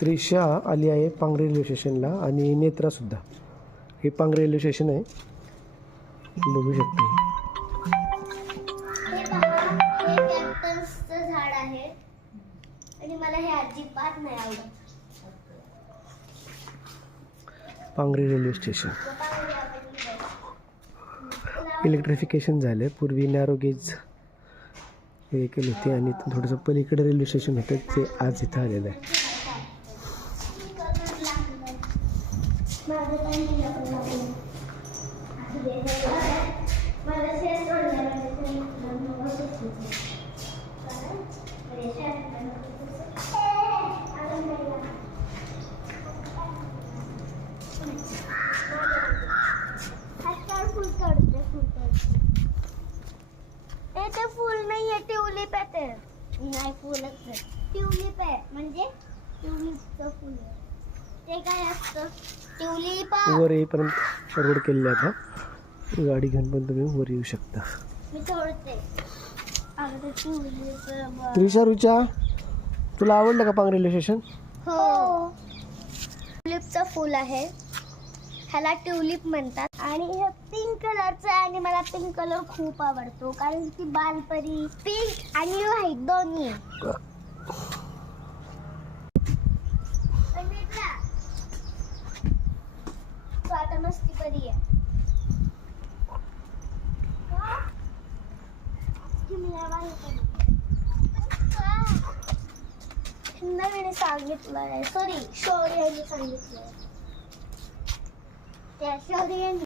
त्रिशा आली आहे पांगरी रेल्वे स्टेशनला आणि नेत्रासुद्धा. हे पांगरी रेल्वे स्टेशन आहे, बघू शकते. हे पहा, हे कॅक्टसचं झाड आहे आणि मला हे अजिबात नाही आवडत. पांगरी रेल्वे स्टेशन इलेक्ट्रिफिकेशन झालं. पूर्वी नॅरो गेज व्हेकल होते आणि थोडंसं पलीकडे रेल्वे स्टेशन होतं, ते आज इथं आलेलं आहे. ते फुल नाही आहे, ट्यूलिप आहे. ते नाही, फुलच आहे. ट्यूलिप आहे, म्हणजे ट्यूलिपचं फुल आहे. ते काय असतं? ट्यूलिप वर येईपर्यंत रोड केलेला आहे. आता गाडी घेऊन पण तुम्ही वर येऊ शकता. मी तोडते. अगं ट्यूलिप. त्रिशा, रुचा, तुला आवडलं का पांगरी रेल्वे स्टेशन? हो. ट्यूलिपचं फुल आहे, ह्याला ट्यूलिप म्हणतात. आणि हे पिंक कलरचं आहे आणि मला पिंक कलर खूप आवडतो, कारण की बालपरी पिंक आणि व्हाईट दोन्ही. तो आता मस्ती परी आहे. नवीन सांगितलं आहे, सॉरी, शौर्याने सांगितलं. त्या शौर्याने